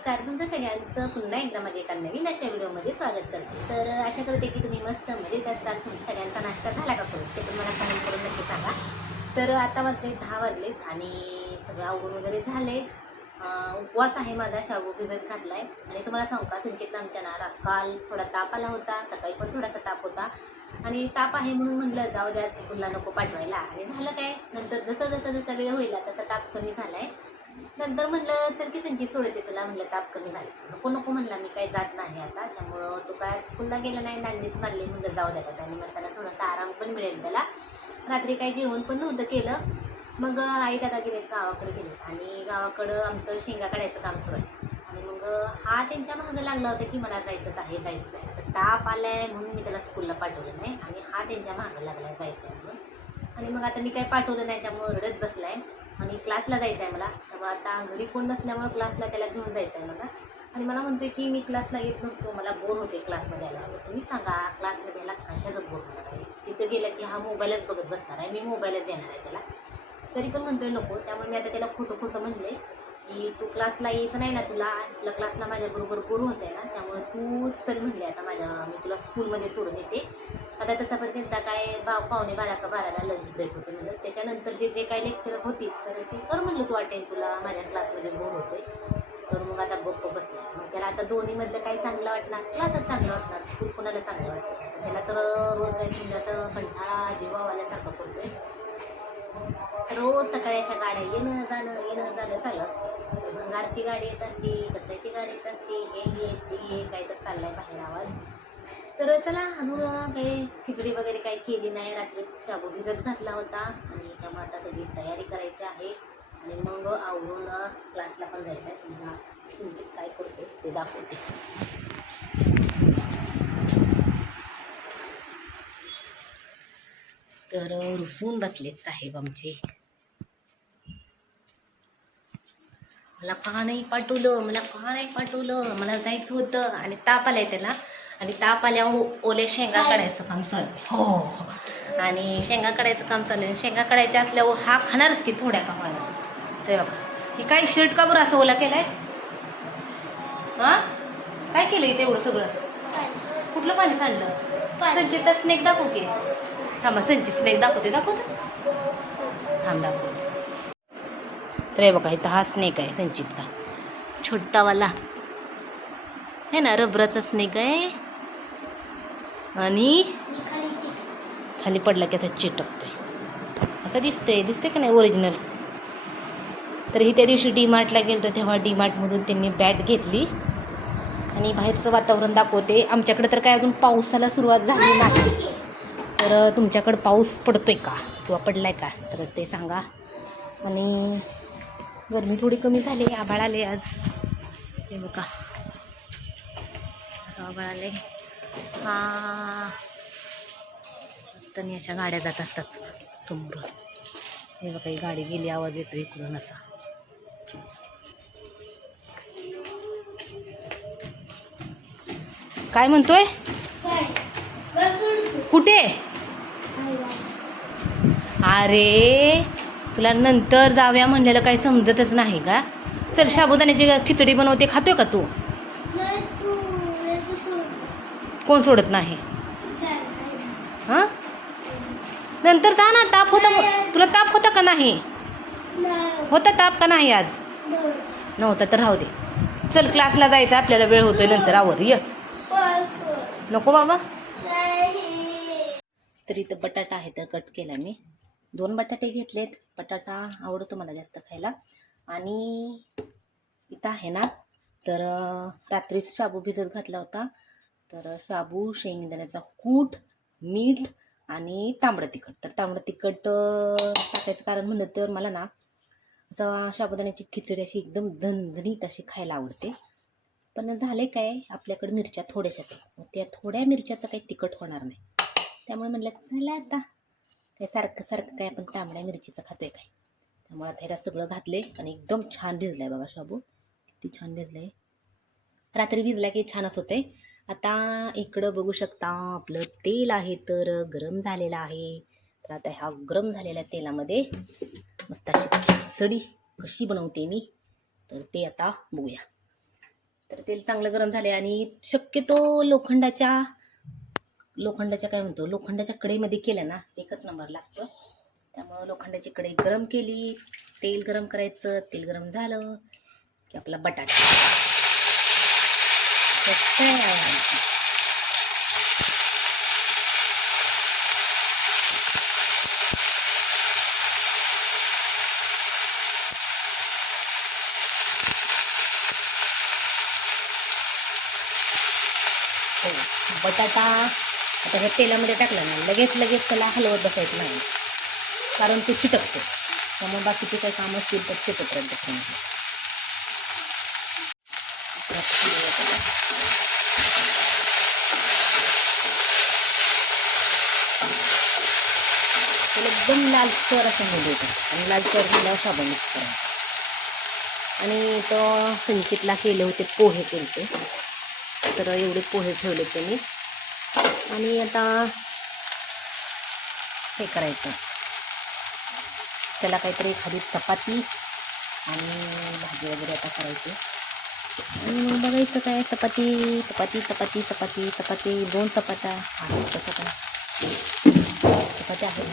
नमस्कार, तुमचं सगळ्यांचं पुन्हा एकदा माझ्या एका नवीन अशा व्हिडिओमध्ये स्वागत करते. तर आशा करते की तुम्ही मस्त मजेत असाल. तुमच्या सगळ्यांचा नाश्ता झाला का करून ते पण मला कमेंट करून नक्की सांगा. तर आता वाजले 10 वाजलेत आणि सगळं आवरून वगैरे झाले. उपवास आहे माझा, शाबू भिजत घातला आहे. आणि तुम्हाला सांगू का, संचितला आमच्या ना काल थोडा ताप आला होता, सकाळी पण थोडासा ताप होता. आणि ताप आहे म्हणून म्हटलं जाऊ द्या, स्कूलला नको पाठवायला. आणि झालं काय, नंतर जसा वेळ होईल तसा ताप कमी झाला आहे. नंतर म्हणलं चल की संचित सोडते तुला, म्हणलं ताप कमी झाले. नको नको म्हणला, मी काही जात नाही आता, त्यामुळं तो काय स्कूलला गेला नाही, दांडीच मारली. म्हणलं जाऊ द्या आणि म्हणताना थोडासा आराम पण मिळेल त्याला. रात्री काही जेवण पण नव्हतं केलं. मग आई दादा गेलेत गावाकडे गेलेत आणि गावाकडं आमचं शेंगा काढायचं काम सुरू आहे. आणि मग हा त्यांच्या मागं लागला होता की मला जायचंच आहे. आता ताप आलाय म्हणून मी त्याला स्कूलला पाठवलं नाही आणि हा त्यांच्या मागं लागलाय जायचं आहे म्हणून. आणि मग आता मी काही पाठवलं नाही, त्यामुळं रडत बसलाय. आणि क्लासला जायचं आहे मला, त्यामुळे आता घरी कोण नसल्यामुळं क्लासला त्याला घेऊन जायचं आहे मला. आणि मला म्हणतोय की मी क्लासला येत नसतो, मला बोर होते क्लासमध्ये आला. तर तुम्ही सांगा, क्लासमध्ये याला कशाचं बोर होणार आहे? तिथं गेलं की हा मोबाईलच बघत बसणार आहे, मी मोबाईलच देणार आहे त्याला. तरी पण म्हणतोय नको. त्यामुळे मी आता त्याला खोटं म्हणले की तू क्लासला यायचं नाही ना, तुला क्लासला माझ्याबरोबर बोर होत आहे ना, त्यामुळे तू चल म्हणले आता मी तुला स्कूलमध्ये सोडून येते. आता तसा पण त्यांचा काय 11:45 का 12ला लंच ब्रेक होते. म्हणलं त्याच्यानंतर जे काही लेक्चर होतील तर ते कर म्हणलं, तू अटेंड, तुला माझ्या क्लासमध्ये बोर होतोय. तर मग आता गप्प बसला. मग त्याला आता दोन्हीमधलं काही चांगलं वाटणार, क्लासच चांगलं वाटणार, स्कूल कुणाला चांगलं वाटतं. त्याला तर रोज जायचं म्हणजे असं कंटाळा जीवावाल्यासारखं करतोय. रोज सकाळच्या गाड्या येणं जाणं चालू असते. तर भंगारची गाडी येत असते, कचऱ्याची गाडी येत असते, हे ते काही तर चाललाय बाहेर आवाज. तर चला, अजून काही खिचडी वगैरे काही केली नाही. रात्रीच शाबू भिजत घातला होता आणि त्यामुळे आता सगळी तयारी करायची आहे. आणि मग आवरून क्लासला पण जायचं आहे. तुम्हाला तुमची काय करते ते दाखवते. तर रुसून बसलेत साहेब आमचे. मला का नाही पाठवलं, मला जायचं होतं. आणि ताप आलाय त्याला, आणि ताप आल्यावर ओले शेंगा काढायचं काम चालू आहे. हो, आणि शेंगा काढायचं काम चालू आहे. शेंगा काढायच्या असल्यावर हा खाणारच की थोड्या कामाला. ते बघा, हे काय शर्ट का बरं असं ओला केलाय? हां, काय केलंय तेवढं सगळं? कुठलं पाणी सांडलं? संचितचा स्नेक दाखव की. थांबा, संचित स्नेक दाखवते थांब, दाखवते. तर हे बघा, इथं हा स्नेक आहे संचितचा, छोटावाला है ना, रबराचा स्नेक आहे. आणि खाली पडला की असं चिटकतोय, असं दिसते का नाही ओरिजिनल. तर ही त्या दिवशी डीमार्टला गेलो तेव्हा डीमार्टमधून त्यांनी बॅट घेतली. आणि बाहेरचं वातावरण दाखवते. आमच्याकडे तर काय अजून पावसाला सुरुवात झाली नाही. तर तुमच्याकडं पाऊस पडतोय का किंवा पडलाय का तर ते सांगा. आणि गरमी थोडी कमी झाली, आभाळ आले आज. हे बघा, आभाळ आले. हा रस्त्याने अशा गाड्या जात असतात समोर. हे बघा, ही गाडी गेली, आवाज येतो इकडून असा. काय म्हणतोय? कुठे? अरे तुला नंतर जाऊया म्हणलेलं काही समजतच नाही का? चल, साबुदाण्याची खिचडी बनवते, खातोय का तू? कोण सोडत नाही? हां, नंतर जा ना. ताप होता, तुला ताप होता का नाही? होता ताप का नाही? आज नव्हता तर राहू दे. चल, क्लासला जायचं आपल्याला, वेळ होतोय. नंतर आवर ये. नको बाबा. तर इथं बटाटा आहे, तर कट केला मी. 2 बटाटे घेतलेत. बटाटा आवडतो मला जास्त खायला. आणि इथं आहे ना, तर रात्रीच शाबू भिजत घातला होता. तर शाबू, शेंगदाण्याचा कूट, मीठ आणि तांबडं तिखट. तर तांबडं तिखट टाकायचं कारण म्हणलं तर मला ना असं साबुदाण्याची खिचडी अशी एकदम झणझणीत अशी खायला आवडते. पण झाले काय, आपल्याकडे मिरच्या थोड्याशा आहेत, त्या थोड्या मिरच्याचं काही तिखट होणार नाही. त्यामुळे म्हणलं चला आता काय सारखं काय आपण तांबड्या मिरचीचं खातोय काय. त्यामुळे आता ह्याला सगळं घातले आणि एकदम छान भिजलाय बघा शाबू, किती छान भिजलाय. रात्री भिजला की छानच होते. आता इकडं बघू शकता, आपलं तेल आहे तर गरम झालेलं आहे. तर आता ह्या गरम झालेल्या तेलामध्ये मस्त अशी खिचडी कशी बनवते मी, तर ते आता बघूया. तर तेल चांगलं गरम झाले आणि शक्यतो लोखंडाच्या काय म्हणतो, लोखंडाच्या कढईमध्ये केलं ना एकच नंबर लागतं. त्यामुळं लोखंडाची कढई गरम केली, तेल गरम करायचं. तेल गरम झालं की आपला बटाटा बटाटा आता ह्या तेलामध्ये टाकला ना लगेच त्याला हलवत बसायचं नाही, कारण ते चिटकतो. त्यामुळे बाकीचे काही काम असतील तर चिटकत राहत. एकदम लालसर असं होऊ द्यायचं आणि लालसर झाल्यावर साबण मिक्स करायचं. आणि तो संचितला केले होते पोहे केले, तर एवढे पोहे ठेवले ते मी. आणि आता हे करायचं, त्याला काहीतरी एखादी चपाती आणि भाजी वगैरे आता करायची. आणि मग बघायचं काय, चपाती 2 चपात्या आहेत, तसं काय चपात्या आहेत.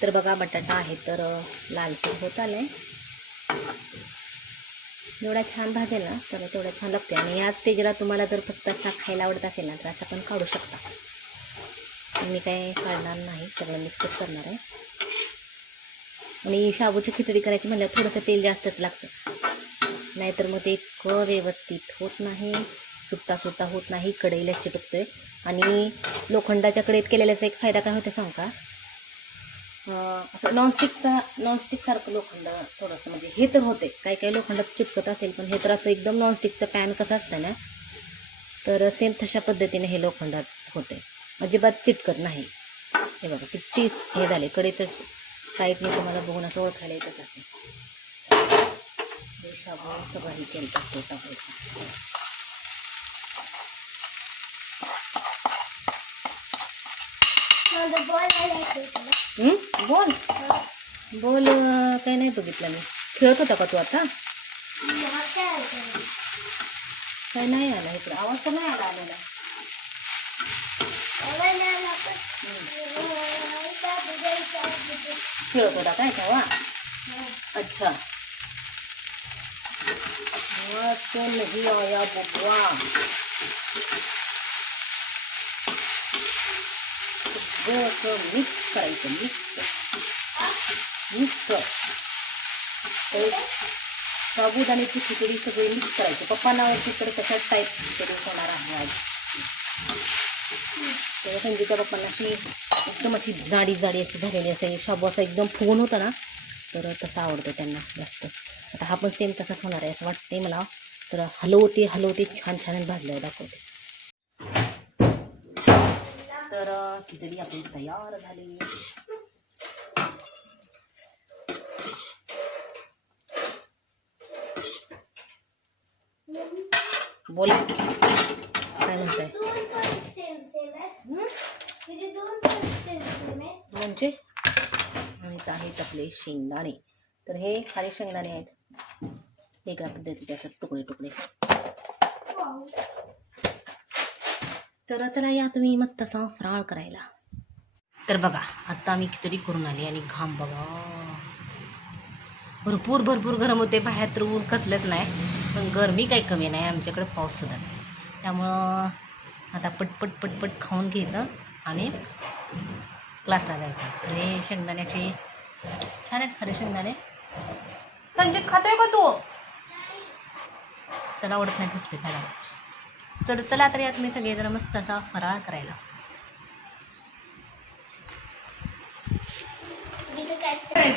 तर बघा बटाटा आहे तर लालसर होत आलाय. जेवढा छान भाजेल ना तर तेवढा छान लागते. आणि या स्टेजला तुम्हाला जर फक्त असा खायला आवडत असेल ना तर असं पण काढू शकता. मी काय काढणार नाही, सगळं मिक्सच करणार आहे. आणि शाबूची खिचडी करायची म्हणल्यावर थोडंसं तेल जास्तच लागतं, नाहीतर मग ते इतकं व्यवस्थित होत नाही, सुट्टा होत नाही, कढईला चिटकतोय. आणि लोखंडाच्या कढईत केलेल्याचा एक फायदा काय होतो सांग का, असं नॉनस्टिक सारखं लोखंड थोडंसं म्हणजे हे तर होते, काही लोखंडात चिपकत असेल, पण हे तर असं एकदम नॉनस्टिकचं पॅन कसं असतं ना, तर सेम तशा पद्धतीने हे लोखंडात होते, अजिबात चिटकत नाही. हे बघा किती हे झाले, कढईचं साईडने तुम्हाला बघून असं ओळखायला येतच असेल. शाबू सगळं हे केलं टाकायचं. बॉल काही नाही बघितलं मी. खेळत होता का तू आता? काय नाही आला इकडे, आवाज तर नाही आलेला. खेळत होता काय तेव्हा? अच्छा, तो नहीं आया बबुआ. मिक्स करायचं, मिक्स साबुदाण्याची खिचडी सगळी मिक्स करायची. पप्पांना तिकडे कशा टाईप खिचडी होणार आहे आज. तेव्हा संजीच्या पप्पांना अशी एकदम अशी जाडी अशी झालेली असेल, शाबू असा एकदम फुगून होता ना, तर तसं आवडतं त्यांना जास्त. आता हा पण सेम तसाच होणार आहे असं वाटते मला. तर हलवते छान भाजल्यावर दाखवते. तर खिचडी आपली तयार झाली. बोला काय म्हणताय? म्हणजे आणि आहेत आपले शेंगदाणे. तर हे खाली शेंगदाणे आहेत, वेगळ्या पद्धतीचे असतात तुकडे. तर चला या तुम्ही मस्त असा फराळ करायला. तर बघा आता मी खिचडी करून आली आणि घाम बघा भरपूर गरम होते. बाहेर तर ऊन कसलंच नाही, पण गरमी काही कमी नाही. आमच्याकडे पाऊस सुद्धा नाही, त्यामुळं आता पटपट खाऊन घ्यायचं आणि क्लासला जायचं. तर हे शेंगदाण्याचे छान आहेत खरे शेंगदाणे. संजित खातोय का तू? त्याला आवडत नाही खिचडी खायला. चला तर यात मी सगळेजण मस्त असा फराळ करायला.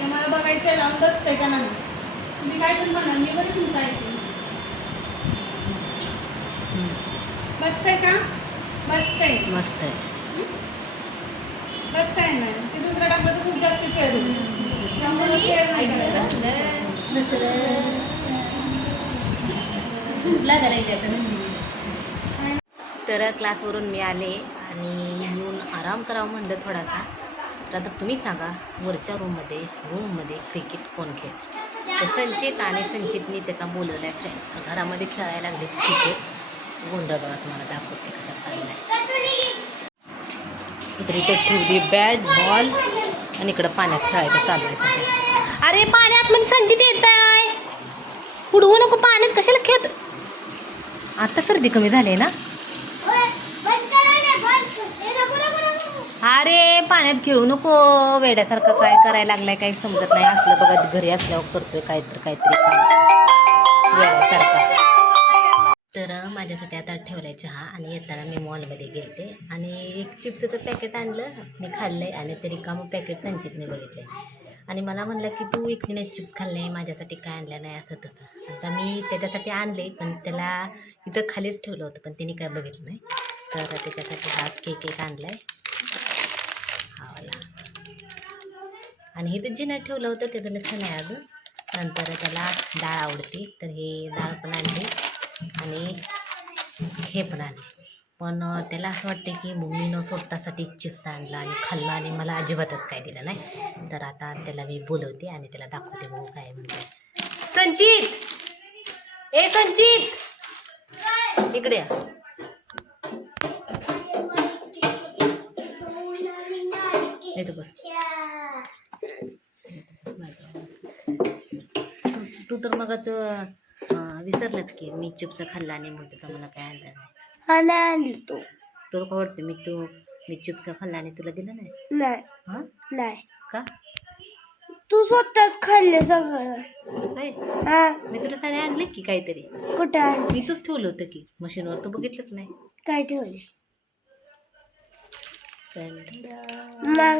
मला बघायचं लांब बसतंय का नाही. तुम्ही काय पण म्हणा, मी बरं तुमचं ऐकून. बसतंय का? बसतंय. मस्त आहे. बसतंय ना, ते दुसरं टाकलं तर खूप जास्त फेर तर क्लासवरून मी आले आणि येऊन आराम करावं म्हणलं थोडासा. तर आता तुम्ही सांगा, वरच्या रूममध्ये क्रिकेट कोण खेळत? तर संचित आणि संचितनी त्याचा बोलवला आहे फ्रेंड. घरामध्ये खेळायला लागले क्रिकेट. गोंधळ बघा, तुम्हाला दाखवते कसा चाललाय. इकडे इथे ठेवली बॅट बॉल आणि इकडं पाण्यात खेळायचं चालू आहे सध्या. अरे पाण्यात म्हणजे संचित येत आहे, उडवू नको पाण्यात, कशाला खेळत? आता सर्दी कमी झाली आहे ना? अरे पाण्यात खेळू नको, वेड्यासारखं काय करायला लागलाय काही समजत नाही. असलं बघा घरी असल्यावर करतोय काहीतरी वेड्यासारखा. तर माझ्यासाठी आता ठेवलाय चहा आणि येताना मी मॉलमध्ये गेलते आणि एक चिप्सचं पॅकेट आणलं, मी खाल्लंय आणि ते रिकामं पॅकेट संचितने बघितलंय आणि मला म्हणलं की तू एकटीने चिप्स खाल्ले, माझ्यासाठी काय आणलं नाही असं तसं. आता मी त्याच्यासाठी आणले, पण त्याला इथं खालीच ठेवलं होतं, पण तिने काय बघितलं नाही. तर त्याच्यासाठी हा केक एक आणलाय हा वाला, आणि हे तर जिन्यात ठेवलं होतं त्याचं लक्ष नाही अजून. नंतर त्याला डाळ आवडते तर हे डाळ पण आणली आणि हे पण आणले. पण त्याला असं वाटते की मम्मीनं स्वतःसाठी चिप्स आणला आणि खाल्ला आणि मला अजिबातच काय दिलं नाही. तर आता त्याला मी बोलवते आणि त्याला दाखवते बघू काय म्हणते. संचित, ए संचित इकडे या. येतो बस. तू तर मगच विसरलंस की मी चिप्स खाल्ला आणि म्हणतो तर मला काय आणलं नाही. तुला काय वाटतं मी चिप्स खाल्ला आणि तुला दिलं नाही? हा नाही का? तू स्वतःच खाल्ले सगळं. काय हा मी तुला साडी आणली की काहीतरी? कुठं मी तूच ठेवलं होतं की मशीनवर, तू बघितलंच नाही. काय ठेवले मग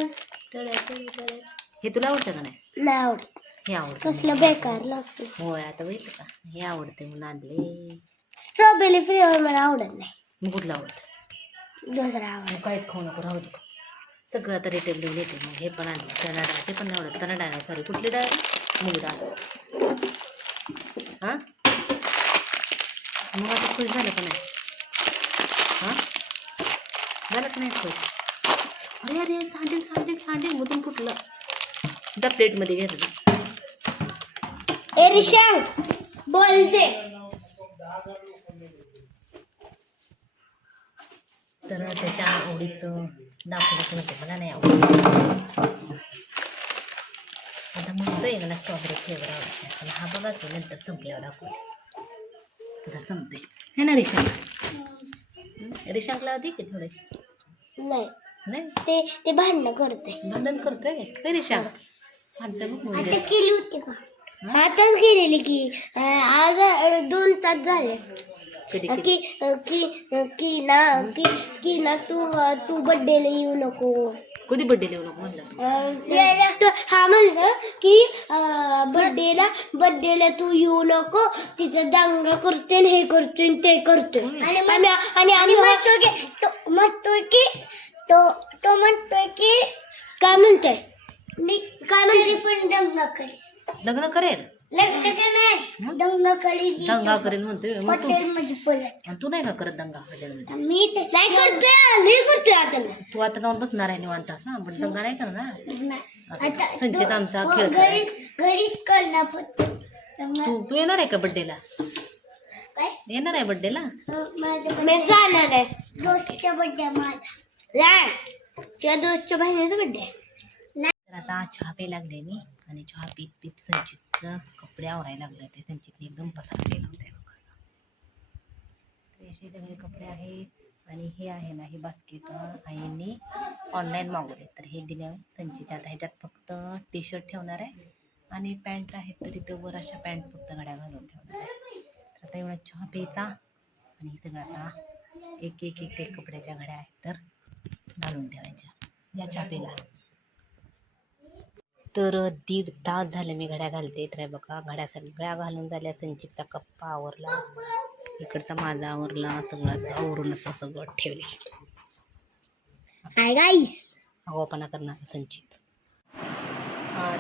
हे तुला आवडतं का नाही? नाही आवडत, हे आवडतं. कसलं बेकार लागतं. होय आता बघितलं का, हे आवडते म्हणून आणले. स्ट्रॉबेरी फ्लेवर मला आवडत नाही. मग कुठलं आवडतं? दुसरा आवडत. मग काहीच खाऊ नको, राहू दे. सगळं आता रिटेल देऊन येते. मग हे पण आणलं चणा डाळ, ते पण नाही आवडत. चणा डाळ नाही, सॉरी कुठली डाळ? मूग डाळ. हां मग आता खुश झालं का नाही? हां झालं का नाही खुश? अरे अरे सांडेल मधून कुठलं त्या प्लेटमध्ये घेतलं. ए रिशांक बोल दे. तर त्याच्या आवडीचं दाखवलं नव्हतं, मला नाही आवडत. आता म्हणतोय मला स्ट्रॉबेरी फ्लेवर आवडत नाही, पण हा बघा तो नंतर संपल्यावर दाखवते कसा संपते हे ना. रिशांकला होती की थोडे नाही ते भांडण भांडण करतोय काय रिशांक? भांडतं मग आता केली होती का? आताच गेलेली की आज 2 तास झाले. कधी की ना तू बर्थडेला येऊ नको. कधी बड्डे येऊ नको म्हणलं? हा म्हणलं की बर्थडेला तू येऊ नको, तिचा दंगा करतोय हे करतोय ते करतोय आणि म्हणतोय की काय म्हणतोय मी काय म्हणते पण दंगा करेल. लग्न करेल? दंगा करेल दंगा करेल म्हणतोय. मग हॉटेलमध्ये तू नाही का करत दंगा हॉटेलमध्ये? मी नाही करतोय आता. तू आता जाऊन बसणार आहे निवांत ना, पण दंगा नाही करणार. संचित आमचा खेळ घरीच करणार. तू येणार आहे का बड्डेला? काय येणार आहे बड्डेला? मी जाणार आहे दोस्तच्या बड्डे. माझ्या दोस्तच्या बहिणीचा बड्डे. तर आता चहा प्यायला लागले मी आणि चहा पीत संचितचं कपडे आवरायला लागले. ते संचितने एकदम पसार केला होता कसा. तर असे सगळे कपडे आहेत आणि हे आहे ना, हे बास्केट आईने ऑनलाईन मागवले. तर हे दिले संचित. आता ह्याच्यात फक्त टी शर्ट ठेवणार आहे आणि पॅन्ट आहेत, तर इथं वर अशा पॅन्ट फक्त घड्या घालून ठेवणार आहे. तर आता एवढा चहा प्यायचा आणि हे सगळं आता एक कपड्याच्या घड्या आहेत तर घालून ठेवायच्या या चहा प्यायला. तर 1.5 तास झालं मी घड्या घालते. तर बघा घड्या सगळ्या घालून झाल्या. संचितचा कप्पा आवरला, इकडचा माझा आवरला, सगळं आवरून असं सगळं ठेवले. हाय गाईस, आगाऊपणा करणार संचित.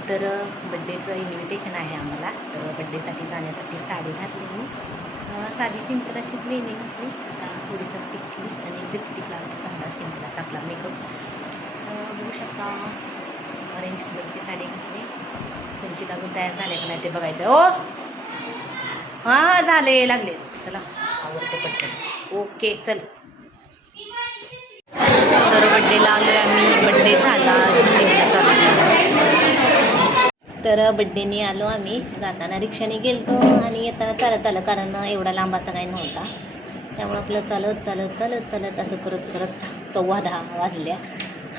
तर बड्डेचं इन्व्हिटेशन आहे आम्हाला. तर बड्डेसाठी जाण्यासाठी साडी घातली मी साधी सिंपल अशीच वेणी घातली, आता थोडीसं टिकली आणि लिपस्टिक लावली, चांगला सिंपल असा आपला मेकअप. बघू शकता ऑरेंज कलरची साडी घातली. संचित अजून तयार झाले का नाही ते बघायचं. ओ हां झाले लागले. चला आवडते पटकन. ओके चल. तर बड्डेला आलो आहे आम्ही. बड्डे झाला जिमला चालू. तर बड्डेने आलो आम्ही. जाताना रिक्षाने गेलतो आणि येताना चालत आलं, कारण एवढा लांब असा काही नव्हता. त्यामुळं आपलं चालत चालत चालत चालत असं करत करत 10:15 वाजल्या.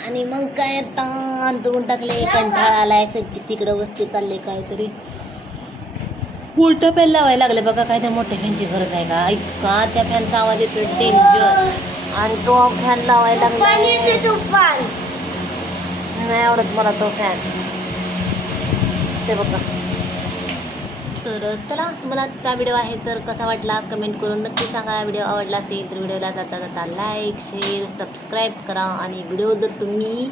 आणि मग काय आता अंतरून टाकले, कंटाळा आलाय. संचित तिकडं वस्ती चालले काहीतरी. उलटं फॅन लावायला लागले बघा. काय त्या मोठ्या फॅनची गरज आहे का? इतका त्या फॅनचा आवाज येतोय डेंजर. आणि तो फॅन लावायला लागला. नाही आवडत मला तो फॅन. ते बघा. तर चला, तुम्हाला आजचा व्हिडिओ आहे तर कसा वाटला कमेंट करून नक्की सांगा. व्हिडिओ आवडला असेल तर व्हिडिओला जाता जाता लाईक शेअर सबस्क्राईब करा. आणि व्हिडिओ जर तुम्ही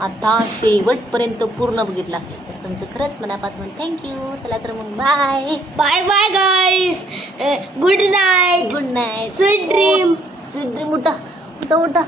आता शेवटपर्यंत पूर्ण बघितला असेल तर तुमचं खरंच मनापासून थँक्यू. चला तर मग bye bye bye guys. Good night. Good night. Sweet dream. Sweet dream. उठा उठा उठा.